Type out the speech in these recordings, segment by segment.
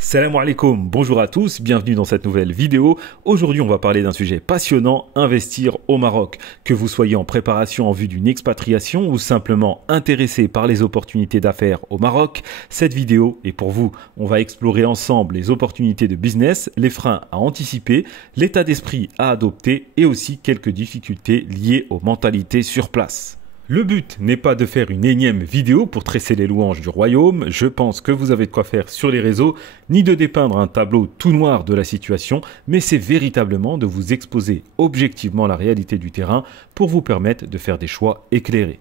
Salam alaikum, bonjour à tous, bienvenue dans cette nouvelle vidéo. Aujourd'hui on va parler d'un sujet passionnant, investir au Maroc. Que vous soyez en préparation en vue d'une expatriation ou simplement intéressé par les opportunités d'affaires au Maroc, cette vidéo est pour vous. On va explorer ensemble les opportunités de business, les freins à anticiper, l'état d'esprit à adopter et aussi quelques difficultés liées aux mentalités sur place. Le but n'est pas de faire une énième vidéo pour tresser les louanges du royaume, je pense que vous avez de quoi faire sur les réseaux, ni de dépeindre un tableau tout noir de la situation, mais c'est véritablement de vous exposer objectivement la réalité du terrain pour vous permettre de faire des choix éclairés.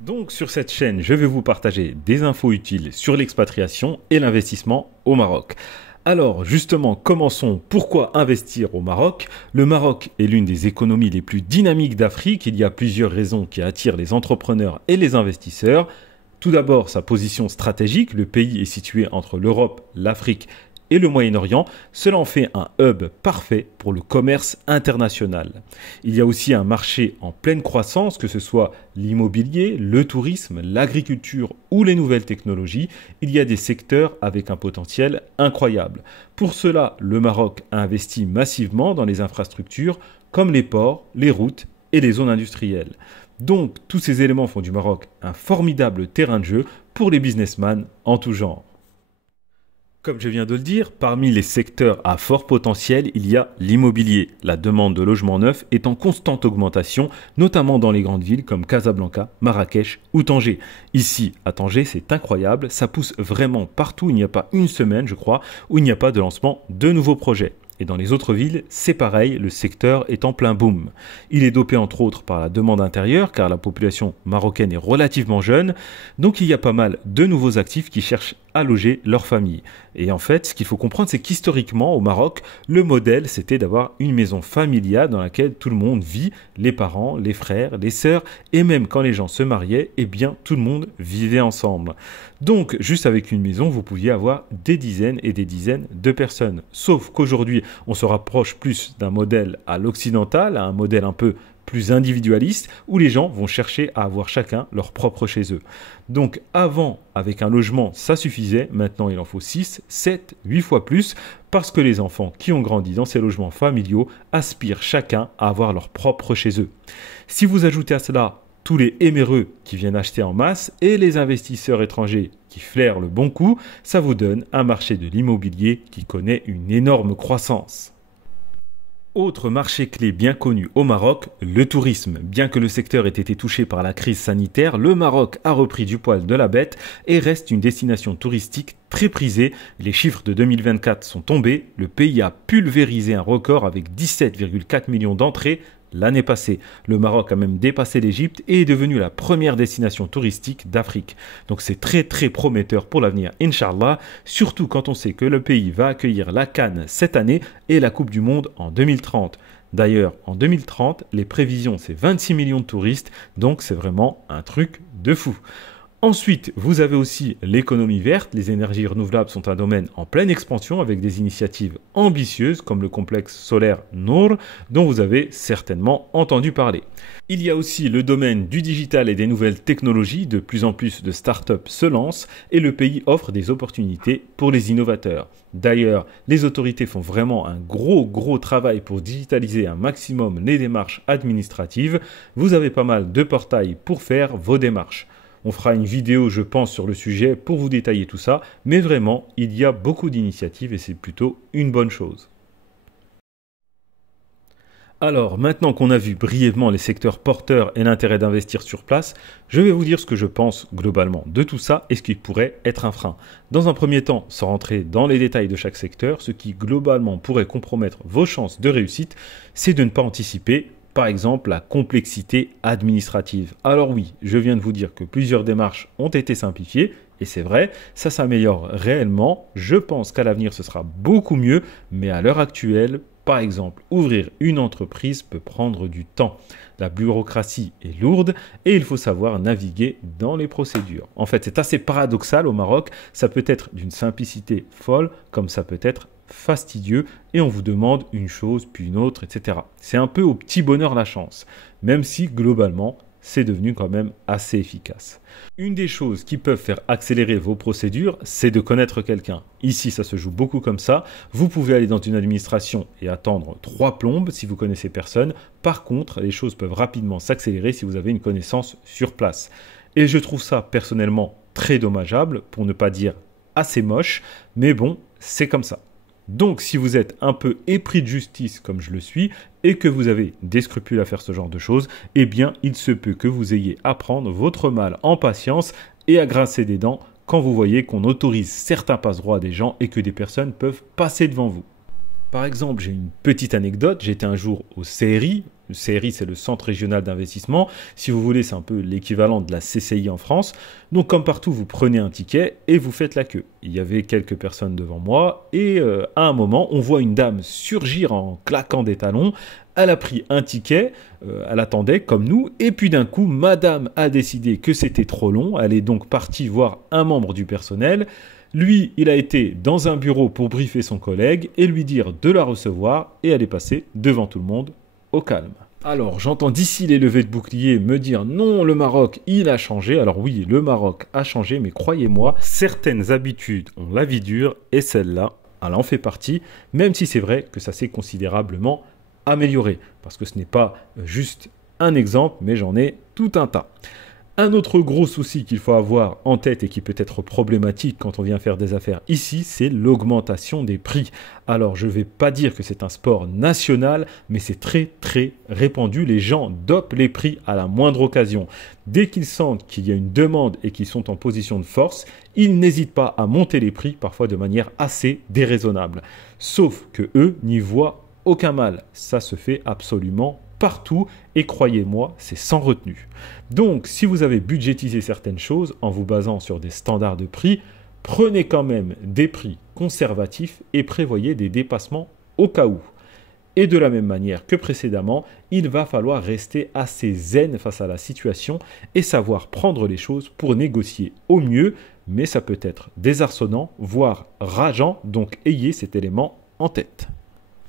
Donc sur cette chaîne, je vais vous partager des infos utiles sur l'expatriation et l'investissement au Maroc. Alors justement, commençons. Pourquoi investir au Maroc? Le Maroc est l'une des économies les plus dynamiques d'Afrique. Il y a plusieurs raisons qui attirent les entrepreneurs et les investisseurs. Tout d'abord, sa position stratégique. Le pays est situé entre l'Europe, l'Afrique et le Moyen-Orient. Cela en fait un hub parfait pour le commerce international. Il y a aussi un marché en pleine croissance, que ce soit l'immobilier, le tourisme, l'agriculture ou les nouvelles technologies. Il y a des secteurs avec un potentiel incroyable. Pour cela, le Maroc a investi massivement dans les infrastructures comme les ports, les routes et les zones industrielles. Donc, tous ces éléments font du Maroc un formidable terrain de jeu pour les businessmen en tout genre. Comme je viens de le dire, parmi les secteurs à fort potentiel, il y a l'immobilier. La demande de logements neufs est en constante augmentation, notamment dans les grandes villes comme Casablanca, Marrakech ou Tanger. Ici, à Tanger, c'est incroyable, ça pousse vraiment partout. Il n'y a pas une semaine, je crois, où il n'y a pas de lancement de nouveaux projets. Et dans les autres villes, c'est pareil, le secteur est en plein boom. Il est dopé entre autres par la demande intérieure, car la population marocaine est relativement jeune, donc il y a pas mal de nouveaux actifs qui cherchent à loger leur famille. Et en fait, ce qu'il faut comprendre, c'est qu'historiquement, au Maroc, le modèle, c'était d'avoir une maison familiale dans laquelle tout le monde vit, les parents, les frères, les sœurs, et même quand les gens se mariaient, eh bien, tout le monde vivait ensemble. Donc, juste avec une maison, vous pouviez avoir des dizaines et des dizaines de personnes. Sauf qu'aujourd'hui, on se rapproche plus d'un modèle à l'occidental, à un modèle un peu plus individualiste, où les gens vont chercher à avoir chacun leur propre chez eux. Donc avant, avec un logement, ça suffisait. Maintenant, il en faut 6, 7, 8 fois plus, parce que les enfants qui ont grandi dans ces logements familiaux aspirent chacun à avoir leur propre chez eux. Si vous ajoutez à cela tous les éméreux qui viennent acheter en masse et les investisseurs étrangers qui flairent le bon coup, ça vous donne un marché de l'immobilier qui connaît une énorme croissance. Autre marché clé bien connu au Maroc, le tourisme. Bien que le secteur ait été touché par la crise sanitaire, le Maroc a repris du poil de la bête et reste une destination touristique très prisée. Les chiffres de 2024 sont tombés. Le pays a pulvérisé un record avec 17,4 millions d'entrées l'année passée. Le Maroc a même dépassé l'Égypte et est devenu la première destination touristique d'Afrique. Donc c'est très très prometteur pour l'avenir, Inch'Allah, surtout quand on sait que le pays va accueillir la CAN cette année et la Coupe du Monde en 2030. D'ailleurs, en 2030, les prévisions, c'est 26 millions de touristes, donc c'est vraiment un truc de fou. Ensuite, vous avez aussi l'économie verte. Les énergies renouvelables sont un domaine en pleine expansion avec des initiatives ambitieuses comme le complexe solaire Nour dont vous avez certainement entendu parler. Il y a aussi le domaine du digital et des nouvelles technologies. De plus en plus de startups se lancent et le pays offre des opportunités pour les innovateurs. D'ailleurs, les autorités font vraiment un gros travail pour digitaliser un maximum les démarches administratives. Vous avez pas mal de portails pour faire vos démarches. On fera une vidéo, je pense, sur le sujet pour vous détailler tout ça. Mais vraiment, il y a beaucoup d'initiatives et c'est plutôt une bonne chose. Alors, maintenant qu'on a vu brièvement les secteurs porteurs et l'intérêt d'investir sur place, je vais vous dire ce que je pense globalement de tout ça et ce qui pourrait être un frein. Dans un premier temps, sans rentrer dans les détails de chaque secteur, ce qui globalement pourrait compromettre vos chances de réussite, c'est de ne pas anticiper. Par exemple, la complexité administrative. Alors oui, je viens de vous dire que plusieurs démarches ont été simplifiées, et c'est vrai, ça s'améliore réellement. Je pense qu'à l'avenir, ce sera beaucoup mieux, mais à l'heure actuelle, par exemple, ouvrir une entreprise peut prendre du temps. La bureaucratie est lourde et il faut savoir naviguer dans les procédures. En fait, c'est assez paradoxal au Maroc. Ça peut être d'une simplicité folle, comme ça peut être fastidieux et on vous demande une chose puis une autre, etc. C'est un peu au petit bonheur la chance, même si globalement c'est devenu quand même assez efficace. Une des choses qui peuvent faire accélérer vos procédures, c'est de connaître quelqu'un. Ici, ça se joue beaucoup comme ça. Vous pouvez aller dans une administration et attendre 3 plombes si vous connaissez personne. Par contre, les choses peuvent rapidement s'accélérer si vous avez une connaissance sur place. Et je trouve ça personnellement très dommageable, pour ne pas dire assez moche, mais bon, c'est comme ça. Donc, si vous êtes un peu épris de justice comme je le suis et que vous avez des scrupules à faire ce genre de choses, eh bien, il se peut que vous ayez à prendre votre mal en patience et à grincer des dents quand vous voyez qu'on autorise certains passe-droits à des gens et que des personnes peuvent passer devant vous. Par exemple, j'ai une petite anecdote. J'étais un jour au CRI. Le CRI, c'est le Centre régional d'investissement. Si vous voulez, c'est un peu l'équivalent de la CCI en France. Donc, comme partout, vous prenez un ticket et vous faites la queue. Il y avait quelques personnes devant moi et à un moment, on voit une dame surgir en claquant des talons. Elle a pris un ticket, elle attendait comme nous, et puis d'un coup, madame a décidé que c'était trop long. Elle est donc partie voir un membre du personnel. Lui, il a été dans un bureau pour briefer son collègue et lui dire de la recevoir et elle est passée devant tout le monde au calme. Alors, j'entends d'ici les levées de boucliers me dire non, le Maroc, il a changé. Alors oui, le Maroc a changé, mais croyez-moi, certaines habitudes ont la vie dure et celle-là, elle en fait partie, même si c'est vrai que ça s'est considérablement amélioré. Parce que ce n'est pas juste un exemple, mais j'en ai tout un tas. Un autre gros souci qu'il faut avoir en tête et qui peut être problématique quand on vient faire des affaires ici, c'est l'augmentation des prix. Alors, je ne vais pas dire que c'est un sport national, mais c'est très très répandu. Les gens dopent les prix à la moindre occasion. Dès qu'ils sentent qu'il y a une demande et qu'ils sont en position de force, ils n'hésitent pas à monter les prix, parfois de manière assez déraisonnable. Sauf que eux n'y voient aucun mal. Ça se fait absolument partout et croyez-moi, c'est sans retenue. Donc, si vous avez budgétisé certaines choses en vous basant sur des standards de prix, prenez quand même des prix conservatifs et prévoyez des dépassements au cas où. Et de la même manière que précédemment, il va falloir rester assez zen face à la situation et savoir prendre les choses pour négocier au mieux, mais ça peut être désarçonnant, voire rageant, donc ayez cet élément en tête.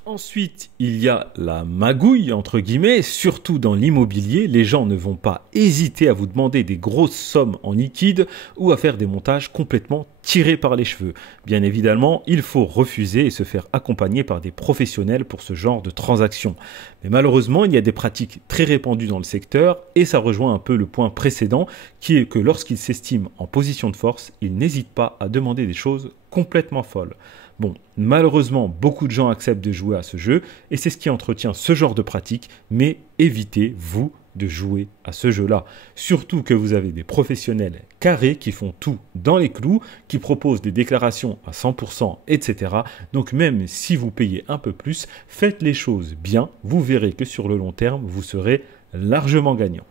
Ensuite, il y a la magouille, entre guillemets, surtout dans l'immobilier. Les gens ne vont pas hésiter à vous demander des grosses sommes en liquide ou à faire des montages complètement tirés par les cheveux. Bien évidemment, il faut refuser et se faire accompagner par des professionnels pour ce genre de transactions. Mais malheureusement, il y a des pratiques très répandues dans le secteur et ça rejoint un peu le point précédent qui est que lorsqu'ils s'estiment en position de force, ils n'hésitent pas à demander des choses complètement folles. Bon, malheureusement, beaucoup de gens acceptent de jouer à ce jeu et c'est ce qui entretient ce genre de pratique, mais évitez, vous, de jouer à ce jeu-là. Surtout que vous avez des professionnels carrés qui font tout dans les clous, qui proposent des déclarations à 100%, etc. Donc même si vous payez un peu plus, faites les choses bien, vous verrez que sur le long terme, vous serez largement gagnant.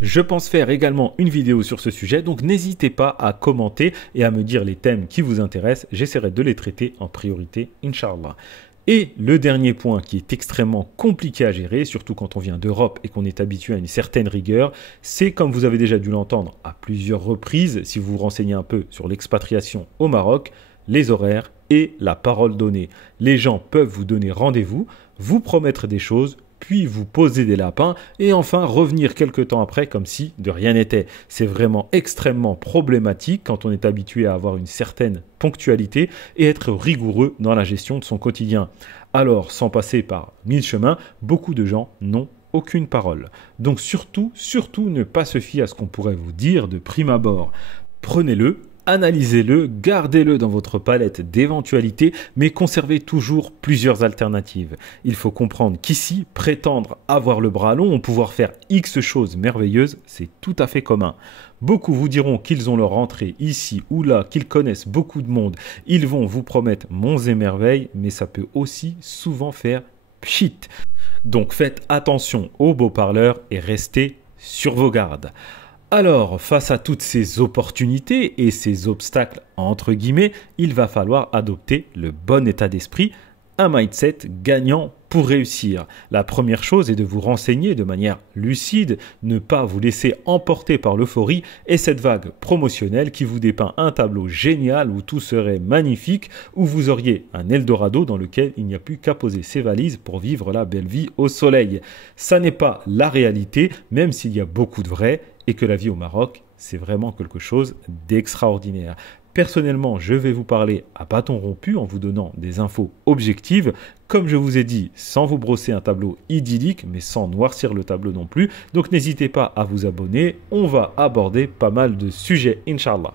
Je pense faire également une vidéo sur ce sujet, donc n'hésitez pas à commenter et à me dire les thèmes qui vous intéressent. J'essaierai de les traiter en priorité, Inch'Allah. Et le dernier point qui est extrêmement compliqué à gérer, surtout quand on vient d'Europe et qu'on est habitué à une certaine rigueur, c'est, comme vous avez déjà dû l'entendre à plusieurs reprises, si vous vous renseignez un peu sur l'expatriation au Maroc, les horaires et la parole donnée. Les gens peuvent vous donner rendez-vous, vous promettre des choses, puis vous poser des lapins et enfin revenir quelques temps après comme si de rien n'était. C'est vraiment extrêmement problématique quand on est habitué à avoir une certaine ponctualité et être rigoureux dans la gestion de son quotidien. Alors, sans passer par 1000 chemins, beaucoup de gens n'ont aucune parole. Donc surtout ne pas se fier à ce qu'on pourrait vous dire de prime abord. Prenez-le. Analysez-le, gardez-le dans votre palette d'éventualités, mais conservez toujours plusieurs alternatives. Il faut comprendre qu'ici, prétendre avoir le bras long ou pouvoir faire X choses merveilleuses, c'est tout à fait commun. Beaucoup vous diront qu'ils ont leur entrée ici ou là, qu'ils connaissent beaucoup de monde. Ils vont vous promettre monts et merveilles, mais ça peut aussi souvent faire pchit. Donc faites attention aux beaux parleurs et restez sur vos gardes. Alors, face à toutes ces opportunités et ces obstacles, entre guillemets, il va falloir adopter le bon état d'esprit un mindset gagnant pour réussir. La première chose est de vous renseigner de manière lucide, ne pas vous laisser emporter par l'euphorie et cette vague promotionnelle qui vous dépeint un tableau génial où tout serait magnifique, où vous auriez un Eldorado dans lequel il n'y a plus qu'à poser ses valises pour vivre la belle vie au soleil. Ça n'est pas la réalité, même s'il y a beaucoup de vrai et que la vie au Maroc, c'est vraiment quelque chose d'extraordinaire. Personnellement, je vais vous parler à bâton rompu en vous donnant des infos objectives. Comme je vous ai dit, sans vous brosser un tableau idyllique, mais sans noircir le tableau non plus. Donc n'hésitez pas à vous abonner. On va aborder pas mal de sujets, Inch'Allah.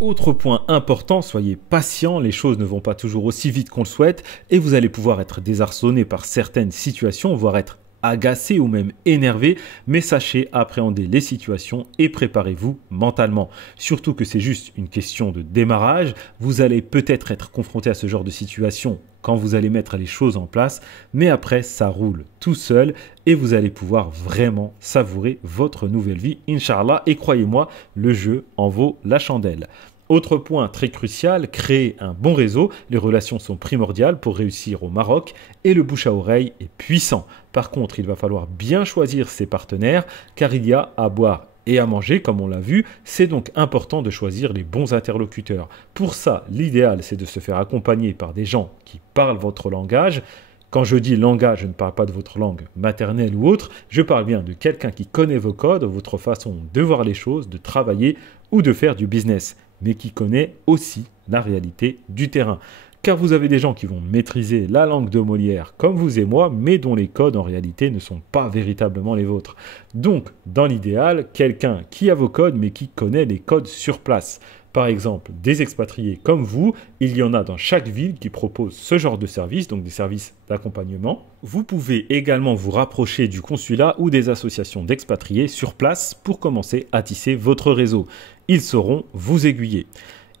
Autre point important, soyez patient, les choses ne vont pas toujours aussi vite qu'on le souhaite et vous allez pouvoir être désarçonné par certaines situations, voire être agacé ou même énervé, mais sachez appréhender les situations et préparez-vous mentalement. Surtout que c'est juste une question de démarrage, vous allez peut-être être confronté à ce genre de situation quand vous allez mettre les choses en place, mais après ça roule tout seul et vous allez pouvoir vraiment savourer votre nouvelle vie, Inch'Allah, et croyez-moi, le jeu en vaut la chandelle. Autre point très crucial, créer un bon réseau. Les relations sont primordiales pour réussir au Maroc et le bouche à oreille est puissant. Par contre, il va falloir bien choisir ses partenaires car il y a à boire et à manger, comme on l'a vu. C'est donc important de choisir les bons interlocuteurs. Pour ça, l'idéal, c'est de se faire accompagner par des gens qui parlent votre langage. Quand je dis langage, je ne parle pas de votre langue maternelle ou autre, je parle bien de quelqu'un qui connaît vos codes, votre façon de voir les choses, de travailler ou de faire du business, mais qui connaît aussi la réalité du terrain. Car vous avez des gens qui vont maîtriser la langue de Molière comme vous et moi, mais dont les codes en réalité ne sont pas véritablement les vôtres. Donc, dans l'idéal, quelqu'un qui a vos codes, mais qui connaît les codes sur place. Par exemple, des expatriés comme vous, il y en a dans chaque ville qui proposent ce genre de services, donc des services d'accompagnement. Vous pouvez également vous rapprocher du consulat ou des associations d'expatriés sur place pour commencer à tisser votre réseau. Ils sauront vous aiguiller.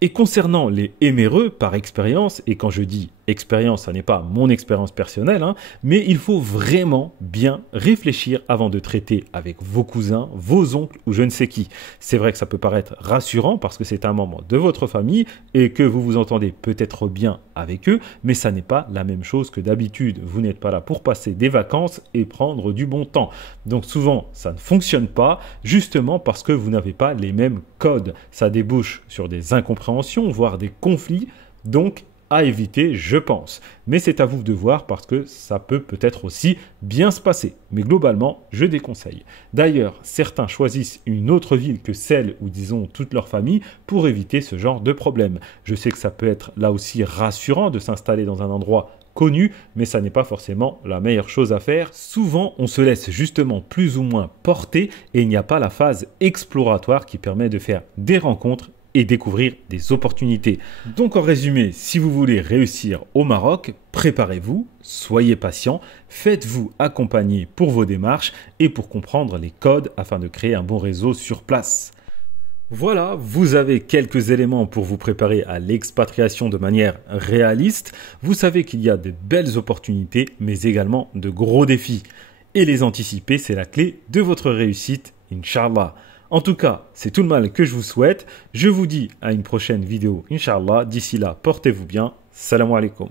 Et concernant les éméreux, par expérience, et quand je dis expérience, ça n'est pas mon expérience personnelle, mais il faut vraiment bien réfléchir avant de traiter avec vos cousins, vos oncles ou je ne sais qui. C'est vrai que ça peut paraître rassurant parce que c'est un membre de votre famille et que vous vous entendez peut-être bien avec eux, mais ça n'est pas la même chose que d'habitude. Vous n'êtes pas là pour passer des vacances et prendre du bon temps. Donc souvent, ça ne fonctionne pas justement parce que vous n'avez pas les mêmes codes. Ça débouche sur des incompréhensions, voire des conflits. Donc, à éviter, je pense. Mais c'est à vous de voir parce que ça peut peut-être aussi bien se passer. Mais globalement, je déconseille. D'ailleurs, certains choisissent une autre ville que celle où ils ont toute leur famille pour éviter ce genre de problème. Je sais que ça peut être là aussi rassurant de s'installer dans un endroit connu, mais ça n'est pas forcément la meilleure chose à faire. Souvent, on se laisse justement plus ou moins porter et il n'y a pas la phase exploratoire qui permet de faire des rencontres et découvrir des opportunités. Donc en résumé, si vous voulez réussir au Maroc, préparez-vous, soyez patient, faites-vous accompagner pour vos démarches et pour comprendre les codes afin de créer un bon réseau sur place. Voilà, vous avez quelques éléments pour vous préparer à l'expatriation de manière réaliste. Vous savez qu'il y a de belles opportunités, mais également de gros défis. Et les anticiper, c'est la clé de votre réussite, Inch'Allah. En tout cas, c'est tout le mal que je vous souhaite. Je vous dis à une prochaine vidéo, Inch'Allah. D'ici là, portez-vous bien. Salam alaikum.